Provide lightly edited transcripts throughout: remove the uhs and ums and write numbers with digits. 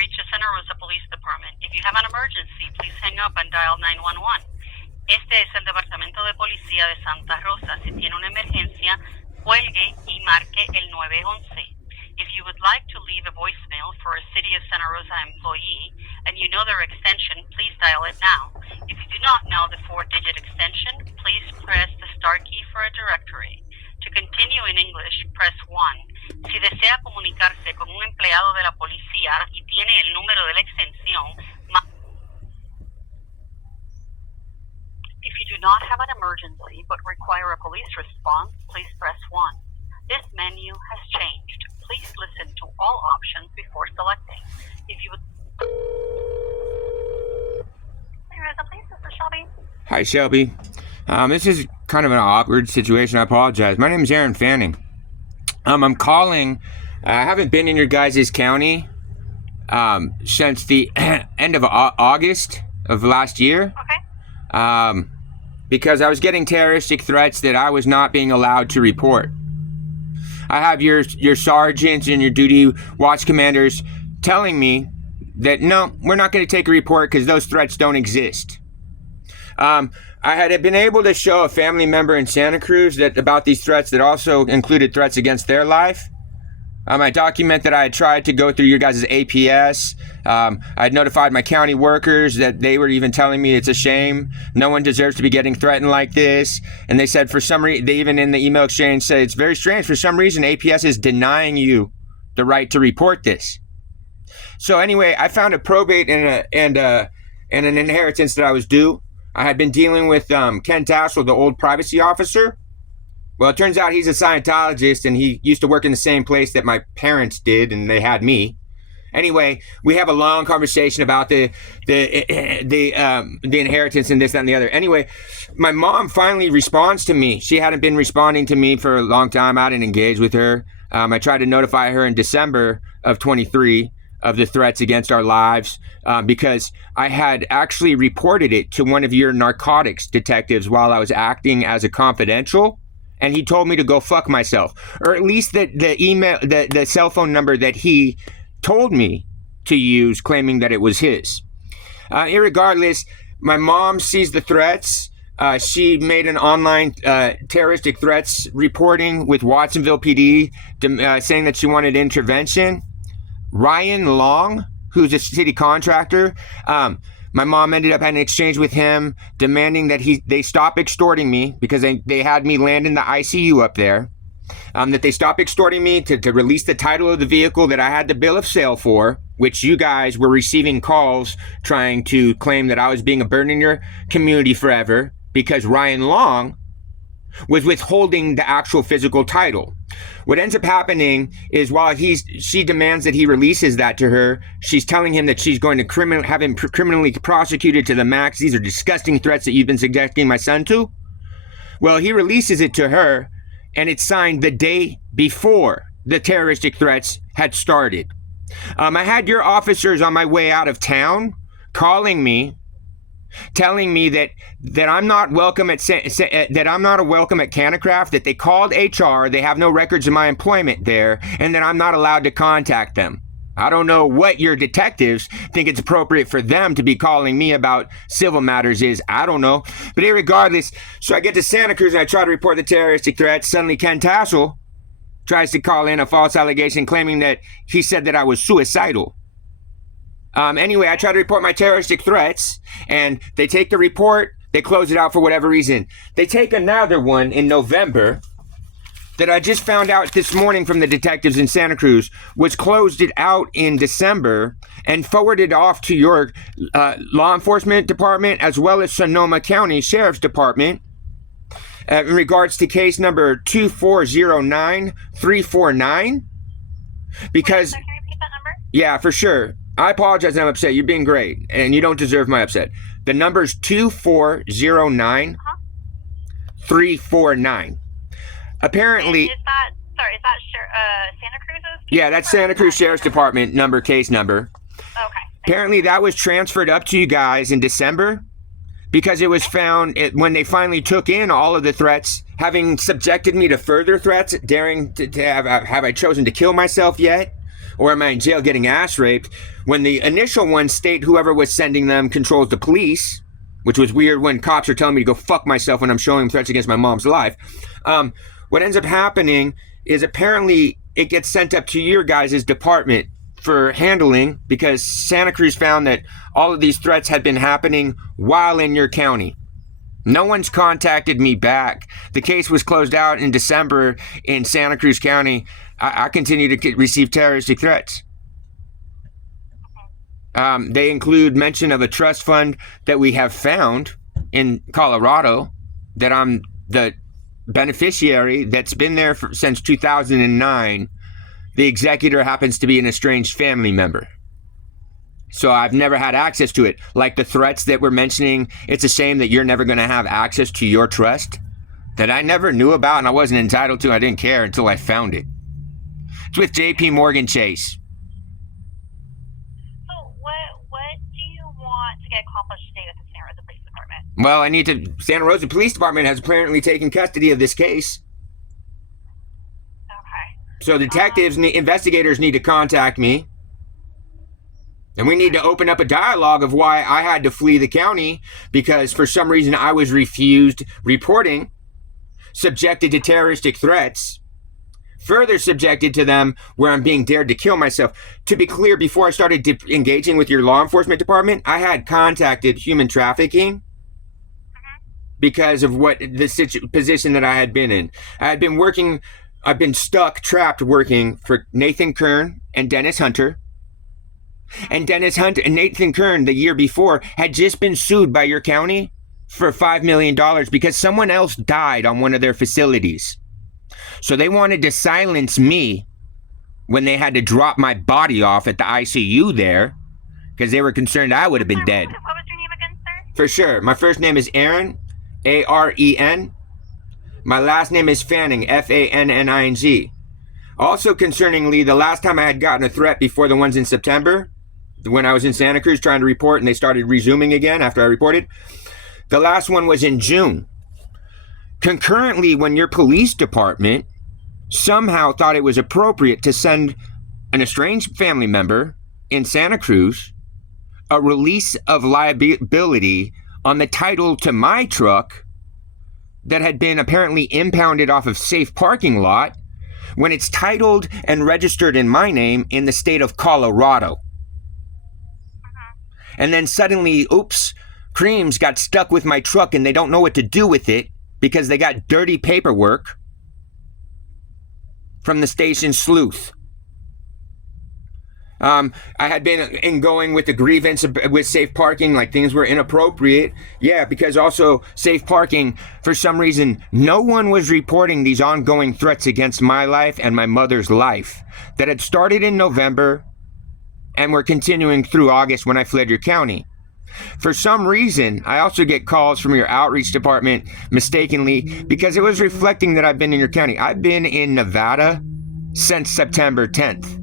reached the Santa Rosa Police Department. If you have an emergency, please hang up and dial 911. Este es el Departamento de Policía de Santa Rosa. Si tiene una emergencia, cuelgue y marque el 911. If you would like to leave a voicemail for a City of Santa Rosa employee and you know their extension, please dial it now. If you do not know the 4-digit extension, please press the star key for a directory. To continue in English, press 1. Si desea comunicarse con un empleado de la policía y tiene el número de la extensión, if you do not have an emergency but require a police response, please press 1. This menu has changed. Please listen to all options before selecting. If you would... Please, this is Shelby. Hi, Shelby. This is kind of an awkward situation. I apologize. My name is Aaron Fanning. I'm calling. I haven't been in your guys' county since the end of August of last year. Okay. Because I was getting terroristic threats that I was not being allowed to report. I have your sergeants and your duty watch commanders telling me that no, we're not going to take a report because those threats don't exist. I had been able to show a family member in Santa Cruz that about these threats that also included threats against their life. I document that I had tried to go through your guys' APS. I had notified my county workers that they were even telling me it's a shame. No one deserves to be getting threatened like this. And they said for some reason, they even in the email exchange said it's very strange. For some reason, APS is denying you the right to report this. So anyway, I found a probate and an inheritance that I was due. I had been dealing with Ken Tassel, the old privacy officer. Well, it turns out he's a Scientologist, and he used to work in the same place that my parents did, and they had me. Anyway, we have a long conversation about the inheritance and this, that, and the other. Anyway, my mom finally responds to me. She hadn't been responding to me for a long time. I didn't engage with her. I tried to notify her in December of 23 of the threats against our lives because I had actually reported it to one of your narcotics detectives while I was acting as a confidential. And he told me to go fuck myself, or at least the email, the cell phone number that he told me to use, claiming that it was his. Irregardless, my mom sees the threats. She made an online terroristic threats reporting with Watsonville PD, saying that she wanted intervention. Ryan Long, who's a city contractor, my mom ended up having an exchange with him, demanding that they stop extorting me because they had me land in the ICU up there. That they stop extorting me to release the title of the vehicle that I had the bill of sale for, which you guys were receiving calls trying to claim that I was being a burden in your community forever because Ryan Long was withholding the actual physical title. What ends up happening is while she demands that he releases that to her, she's telling him that she's going to have him criminally prosecuted to the max. These are disgusting threats that you've been subjecting my son to. Well, he releases it to her, and it's signed the day before the terroristic threats had started. I had your officers on my way out of town calling me, telling me that I'm not welcome at that I'm not a welcome at Canacraft, that they called HR, they have no records of my employment there, and that I'm not allowed to contact them. I don't know what your detectives think it's appropriate for them to be calling me about civil matters is. I don't know. But irregardless, so I get to Santa Cruz and I try to report the terroristic threats. Suddenly Ken Tassel tries to call in a false allegation claiming that he said that I was suicidal. Anyway, I try to report my terroristic threats, and they take the report, they close it out for whatever reason. They take another one in November that I just found out this morning from the detectives in Santa Cruz, which closed it out in December and forwarded off to your law enforcement department as well as Sonoma County Sheriff's Department in regards to case number 2409349. Because, Can you repeat that number? yeah, for sure. I apologize and I'm upset. You're being great, and you don't deserve my upset. The number's 2409349. Apparently, Is that Santa Cruz's? yeah, that's Santa Cruz Sheriff's Department number, case number. Okay. Apparently, that was transferred up to you guys in December because it was found when they finally took in all of the threats, having subjected me to further threats, daring to have I chosen to kill myself yet? or am I in jail getting ass raped? When the initial ones state whoever was sending them controls the police, which was weird when cops are telling me to go fuck myself when I'm showing them threats against my mom's life. What ends up happening is apparently it gets sent up to your guys' department for handling, because Santa Cruz found that all of these threats had been happening while in your county. No one's contacted me back. The case was closed out in December in Santa Cruz County. I continue to receive terroristic threats. They include mention of a trust fund that we have found in Colorado, that I'm the beneficiary, that's been there since 2009. The executor happens to be an estranged family member. So I've never had access to it. Like the threats that we're mentioning, it's a shame that you're never going to have access to your trust that I never knew about and I wasn't entitled to. I didn't care until I found it. It's with JP Morgan Chase. So what do you want to get accomplished today with the Santa Rosa Police Department? Well, Santa Rosa Police Department has apparently taken custody of this case. Okay. So detectives, investigators need to contact me. And we need to open up a dialogue of why I had to flee the county, because for some reason I was refused reporting, subjected to terroristic threats, further subjected to them where I'm being dared to kill myself. To be clear, before I started engaging with your law enforcement department, I had contacted human trafficking because of what the position that I had been in. I've been trapped working for Nathan Kern and Dennis Hunter. And Nathan Kern, the year before, had just been sued by your county for $5 million because someone else died on one of their facilities. So they wanted to silence me when they had to drop my body off at the ICU there, because they were concerned I would have been dead. What was your name again, sir? For sure. My first name is Aaron, A-R-E-N. My last name is Fanning, F-A-N-N-I-N-G. Also concerningly, the last time I had gotten a threat before the ones in September, when I was in Santa Cruz trying to report and they started resuming again after I reported, the last one was in June. Concurrently, when your police department somehow thought it was appropriate to send an estranged family member in Santa Cruz a release of liability on the title to my truck that had been apparently impounded off of safe parking lot, when it's titled and registered in my name in the state of Colorado. And then suddenly, oops, Creams got stuck with my truck and they don't know what to do with it because they got dirty paperwork from the station sleuth. I had been going with the grievance with safe parking, like things were inappropriate. Yeah, because also safe parking, for some reason, no one was reporting these ongoing threats against my life and my mother's life that had started in November and were continuing through August when I fled your county. For some reason, I also get calls from your outreach department mistakenly because it was reflecting that I've been in your county. I've been in Nevada since September 10th.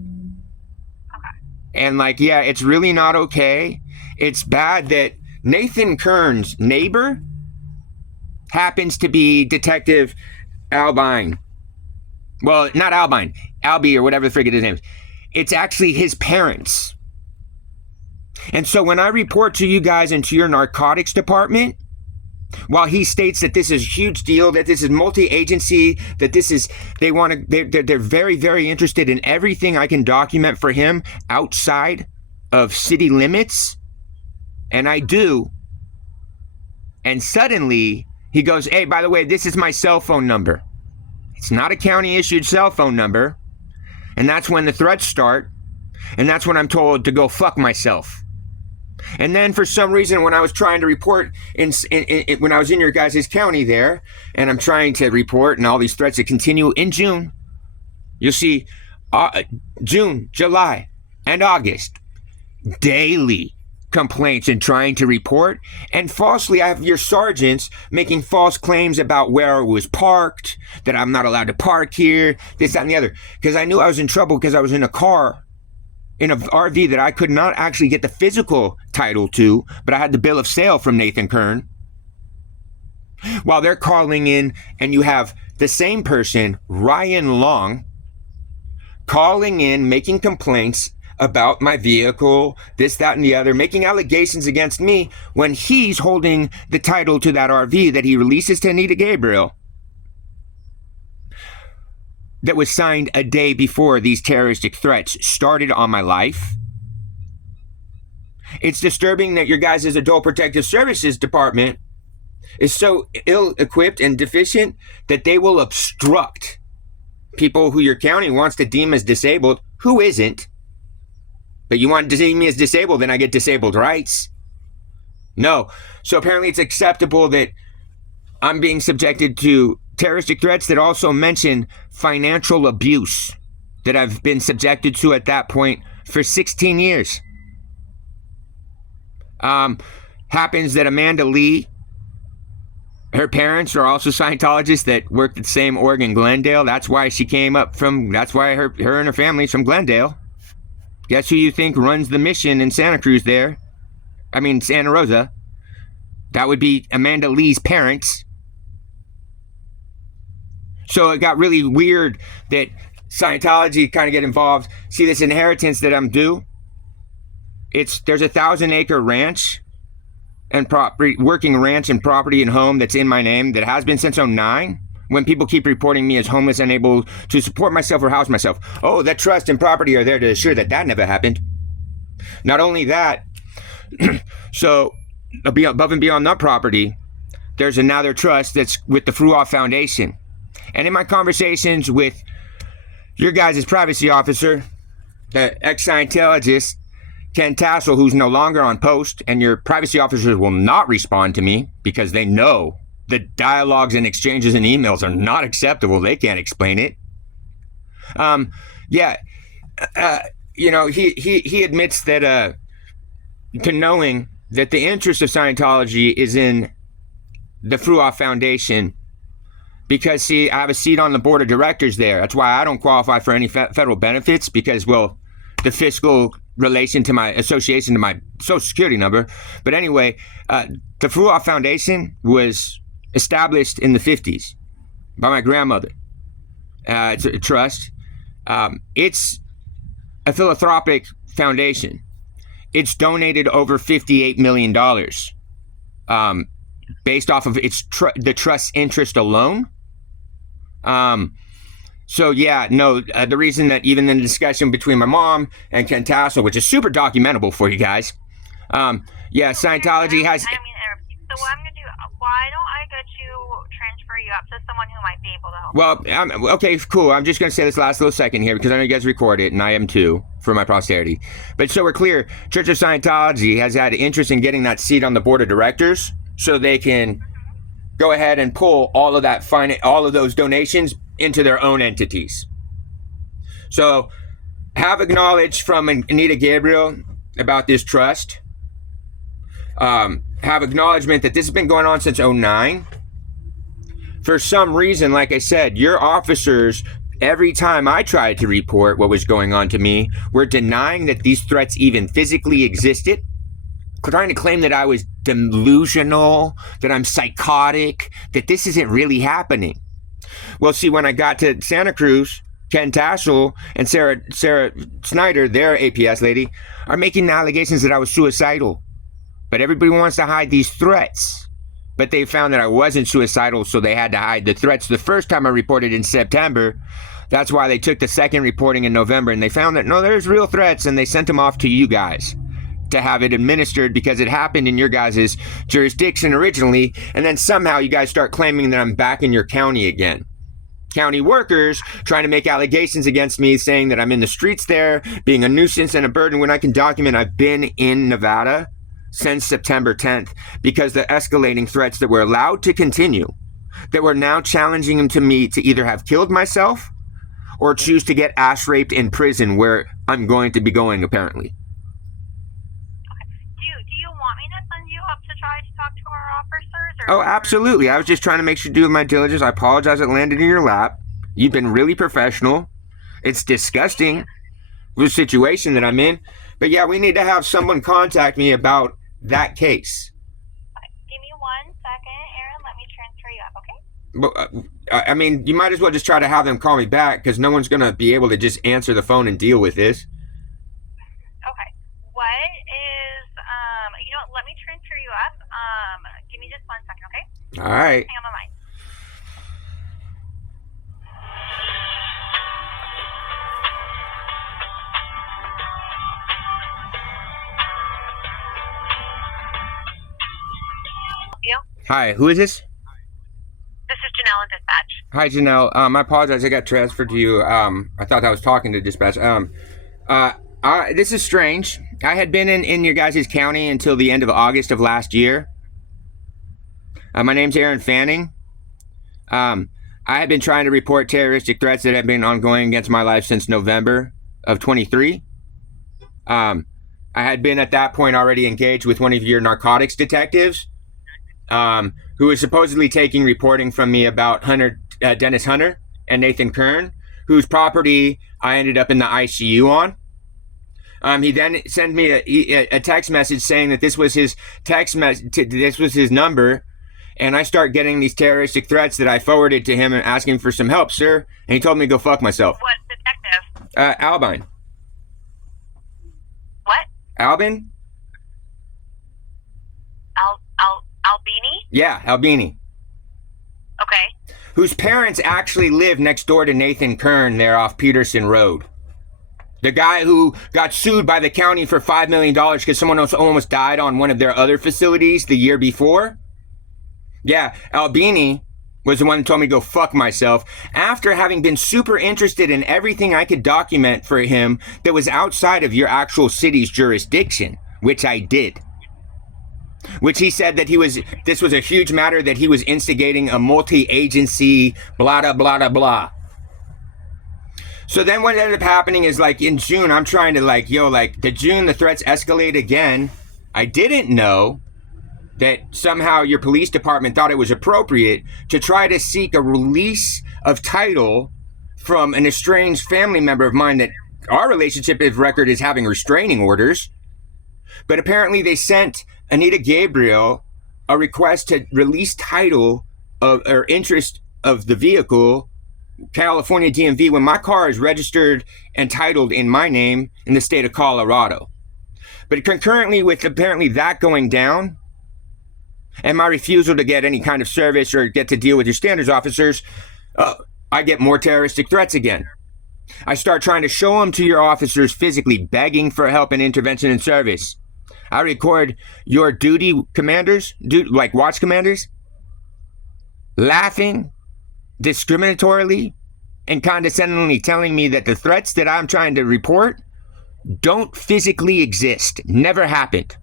And like, yeah, it's really not okay. It's bad that Nathan Kern's neighbor happens to be Detective Albine. Well, not Albine, Albie or whatever the friggin' his name is. It's actually his parents. And so when I report to you guys and to your narcotics department, while he states that this is a huge deal, that this is multi-agency, that this is, they're very, very interested in everything I can document for him outside of city limits, and I do. And suddenly he goes, hey, by the way, this is my cell phone number. It's not a county issued cell phone number. And that's when the threats start. And that's when I'm told to go fuck myself. And then for some reason, when I was trying to report when I was in your guys' county there, and I'm trying to report and all these threats that continue in June, you'll see June, July, and August, daily complaints and trying to report. And falsely, I have your sergeants making false claims about where I was parked, that I'm not allowed to park here, this, that, and the other. Because I knew I was in trouble because I was in a car, in an RV that I could not actually get the physical title to, but I had the bill of sale from Nathan Kern. While they're calling in, and you have the same person, Ryan Long, calling in, making complaints about my vehicle, this, that, and the other, making allegations against me when he's holding the title to that RV that he releases to Anita Gabriel that was signed a day before these terroristic threats started on my life. It's disturbing that your guys' Adult Protective Services Department is so ill-equipped and deficient that they will obstruct people who your county wants to deem as disabled, who isn't. But you want to deem me as disabled, then I get disabled rights. No. So apparently it's acceptable that I'm being subjected to terroristic threats that also mention financial abuse that I've been subjected to at that point for 16 years. Happens that Amanda Lee, her parents are also Scientologists that worked at the same org in Glendale. That's why she came up from, that's why her and her family's from Glendale. Guess who you think runs the mission in Santa Cruz there? I mean, Santa Rosa. That would be Amanda Lee's parents. So it got really weird that Scientology kind of get involved. See, this inheritance that I'm due, there's a 1,000-acre ranch and working ranch and property and home that's in my name that has been since 2009. When people keep reporting me as homeless, unable to support myself or house myself. Oh, that trust and property are there to assure that that never happened. Not only that, so above and beyond that property, there's another trust that's with the Fruoff Foundation. And in my conversations with your guys' privacy officer, the ex-Scientologist, Ken Tassel, who's no longer on post, and your privacy officers will not respond to me because they know the dialogues and exchanges and emails are not acceptable. They can't explain it. He admits that to knowing that the interest of Scientology is in the Fruoff Foundation because, see, I have a seat on the board of directors there. That's why I don't qualify for any federal benefits because, well, the fiscal relation to my association to my Social Security number. But anyway, the Fruoff Foundation was established in the 50s by my grandmother. It's a trust. It's a philanthropic foundation. It's donated over $58 million based off of the trust's interest alone. The reason that even in the discussion between my mom and Ken Tassel, which is super documentable for you guys, Scientology has... So what I'm going to do, why don't I get you, transfer you up to someone who might be able to help? Well, okay, cool. I'm just going to say this last little second here because I know you guys record it, and I am too, for my posterity. But so we're clear, Church of Scientology has had interest in getting that seat on the board of directors so they can go ahead and pull all of that all of those donations into their own entities. So have acknowledged from Anita Gabriel about this trust. Have acknowledgement that this has been going on since 2009. For some reason, like I said, your officers, every time I tried to report what was going on to me, were denying that these threats even physically existed, trying to claim that I was delusional, that I'm psychotic, that this isn't really happening. Well, see, when I got to Santa Cruz, Ken Tassel and Sarah Snyder, their APS lady, are making allegations that I was suicidal. But everybody wants to hide these threats. But they found that I wasn't suicidal, so they had to hide the threats. The first time I reported in September, that's why they took the second reporting in November, and they found that, no, there's real threats, and they sent them off to you guys to have it administered because it happened in your guys' jurisdiction originally, and then somehow you guys start claiming that I'm back in your county again. County workers trying to make allegations against me, saying that I'm in the streets there, being a nuisance and a burden, when I can document I've been in Nevada since September 10th because the escalating threats that were allowed to continue, that were now challenging them to me to either have killed myself or choose to get ass raped in prison where I'm going to be going, apparently. Okay. Do you want me to send you up to try to talk to our officers? Oh, absolutely. I was just trying to make sure to do my diligence. I apologize it landed in your lap. You've been really professional. It's disgusting, the situation that I'm in. But yeah, we need to have someone contact me about that case. Give me 1 second, Aaron. Let me transfer you up, okay? I mean, you might as well just try to have them call me back because no one's going to be able to just answer the phone and deal with this. Okay. What is, you know what, let me transfer you up. Give me just 1 second, okay? All right. Hang on my mind. You? Hi, who is this? This is Janelle in dispatch. Hi, Janelle. I apologize. I got transferred to you. I thought I was talking to dispatch. This is strange. I had been in your guys' county until the end of August of last year. My name's Aaron Fanning. I had been trying to report terroristic threats that have been ongoing against my life since November of 23. I had been at that point already engaged with one of your narcotics detectives, who was supposedly taking reporting from me about Dennis Hunter and Nathan Kern, whose property I ended up in the ICU on. He then sent me a text message saying that this was his this was his number, and I start getting these terroristic threats that I forwarded to him and asking for some help, sir. And he told me to go fuck myself. What detective? Albine. What? Albin? Albini? Yeah, Albini. Okay. Whose parents actually live next door to Nathan Kern there off Peterson Road. The guy who got sued by the county for $5 million because someone else almost died on one of their other facilities the year before. Yeah, Albini was the one that told me to go fuck myself after having been super interested in everything I could document for him that was outside of your actual city's jurisdiction, which I did. Which he said that this was a huge matter, that he was instigating a multi-agency, blah, blah, blah, blah, blah. So then what ended up happening is, like, in June, I'm trying to, like, the threats escalate again. I didn't know that somehow your police department thought it was appropriate to try to seek a release of title from an estranged family member of mine that our relationship of record is having restraining orders. But apparently they sent Anita Gabriel a request to release title of or interest of the vehicle, California DMV, when my car is registered and titled in my name in the state of Colorado. But concurrently with apparently that going down and my refusal to get any kind of service or get to deal with your standards officers, I get more terroristic threats again. I start trying to show them to your officers physically, begging for help and intervention and service. I record your duty commanders, like watch commanders, laughing discriminatorily and condescendingly telling me that the threats that I'm trying to report don't physically exist, never happened.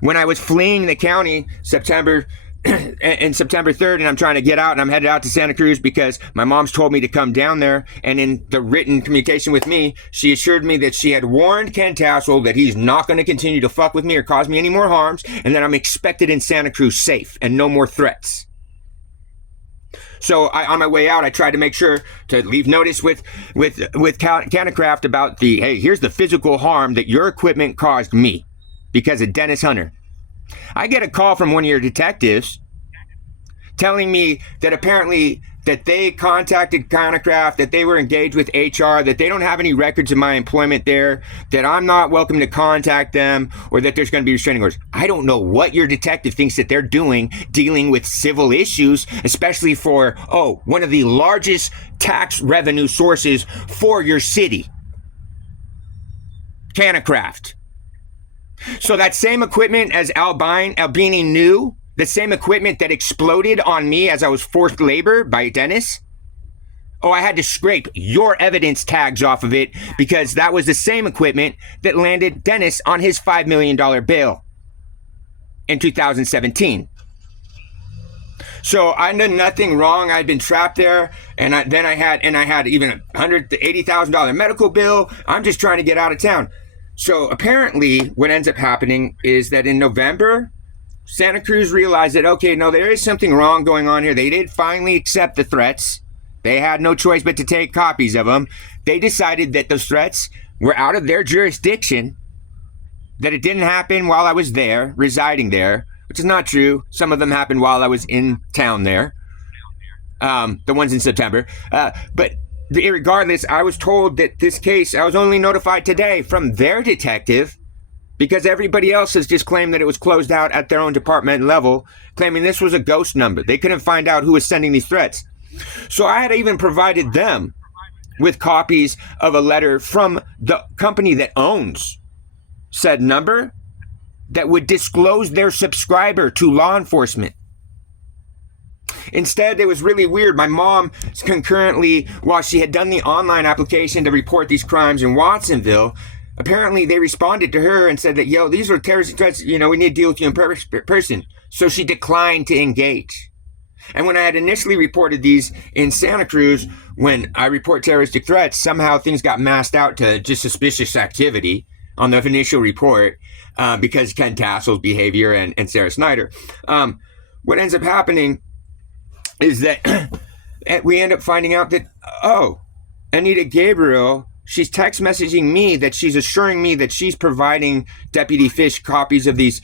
When I was fleeing the county September 3rd, and I'm trying to get out, and I'm headed out to Santa Cruz because my mom's told me to come down there, and in the written communication with me, she assured me that she had warned Ken Tassel that he's not going to continue to fuck with me or cause me any more harms, and that I'm expected in Santa Cruz safe and no more threats. So on my way out, I tried to make sure to leave notice with Canacraft about hey, here's the physical harm that your equipment caused me because of Dennis Hunter. I get a call from one of your detectives telling me that apparently that they contacted Canacraft, that they were engaged with HR, that they don't have any records of my employment there, that I'm not welcome to contact them, or that there's going to be restraining orders. I don't know what your detective thinks that they're doing dealing with civil issues, especially for, one of the largest tax revenue sources for your city. Canacraft. So that same equipment as Albini knew, the same equipment that exploded on me as I was forced labor by Dennis, I had to scrape your evidence tags off of it because that was the same equipment that landed Dennis on his $5 million bail in 2017. So I did nothing wrong. I'd been trapped there, and I had even a $180,000 medical bill. I'm just trying to get out of town. So apparently what ends up happening is that in November, Santa Cruz realized that, okay, no, there is something wrong going on here. They did finally accept the threats. They had no choice but to take copies of them. They decided that those threats were out of their jurisdiction, that it didn't happen while I was there, residing there, which is not true. Some of them happened while I was in town there. the ones in September. But regardless, I was told that this case, I was only notified today from their detective, because everybody else has just claimed that it was closed out at their own department level, claiming this was a ghost number. They couldn't find out who was sending these threats. So I had even provided them with copies of a letter from the company that owns said number that would disclose their subscriber to law enforcement. Instead, it was really weird. My mom concurrently, while she had done the online application to report these crimes in Watsonville, apparently they responded to her and said that, yo, these were terrorist threats, we need to deal with you in person. So she declined to engage. And when I had initially reported these in Santa Cruz, when I report terroristic threats, somehow things got masked out to just suspicious activity on the initial report because Ken Tassel's behavior and Sarah Snyder. What ends up happening is that we end up finding out that, Anita Gabriel, she's text messaging me that she's assuring me that she's providing Deputy Fish copies of these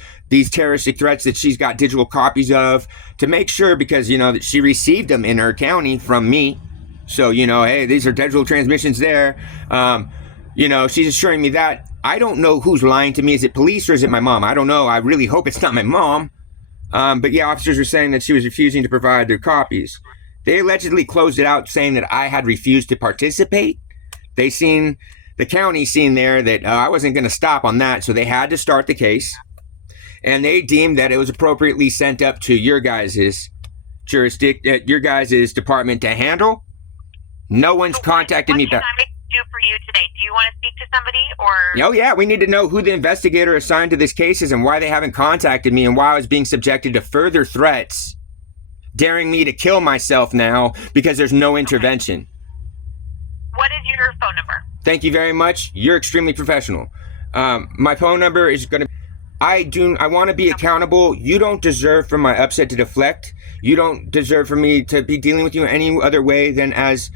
terroristic threats that she's got digital copies of to make sure, because, that she received them in her county from me. So, hey, these are digital transmissions there. She's assuring me that. I don't know who's lying to me. Is it police or is it my mom? I don't know. I really hope it's not my mom. But yeah, officers were saying that she was refusing to provide their copies. They allegedly closed it out saying that I had refused to participate. The county seen there that I wasn't going to stop on that, so they had to start the case. And they deemed that it was appropriately sent up to your guys' jurisdiction, your guys' department to handle. No one's contacted me back. What can I do for you today? Do you want to speak to somebody or? Oh yeah, we need to know who the investigator assigned to this case is and why they haven't contacted me and why I was being subjected to further threats, daring me to kill myself now because there's no intervention. What is your phone number? Thank you very much. You're extremely professional. My phone number is going to... I want to be accountable. You don't deserve for my upset to deflect. You don't deserve for me to be dealing with you in any other way than as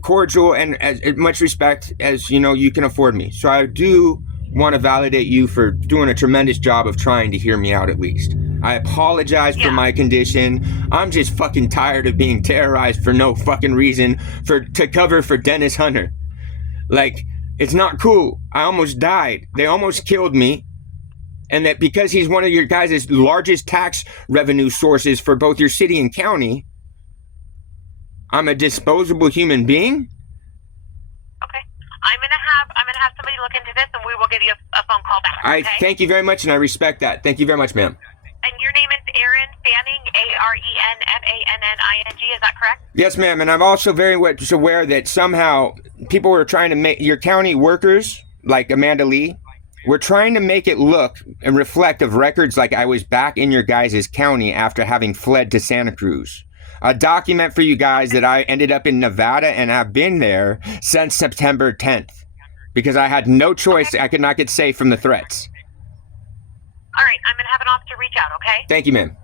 cordial and as much respect as, you can afford me. So I do want to validate you for doing a tremendous job of trying to hear me out at least. I apologize for my condition. I'm just fucking tired of being terrorized for no fucking reason to cover for Dennis Hunter. Like, it's not cool. I almost died. They almost killed me. And that because he's one of your guys' largest tax revenue sources for both your city and county, I'm a disposable human being? Okay. I'm gonna have somebody look into this and we will give you a phone call back. Okay? I thank you very much and I respect that. Thank you very much, ma'am. And your name is Erin Fanning, ArenFanning, is that correct? Yes, ma'am. And I'm also very much aware that somehow people were trying to make your county workers, like Amanda Lee, were trying to make it look and reflect of records like I was back in your guys' county after having fled to Santa Cruz. A document for you guys that I ended up in Nevada and have been there since September 10th because I had no choice. I could not get safe from the threats. All right, I'm going to have an officer reach out, okay? Thank you, ma'am.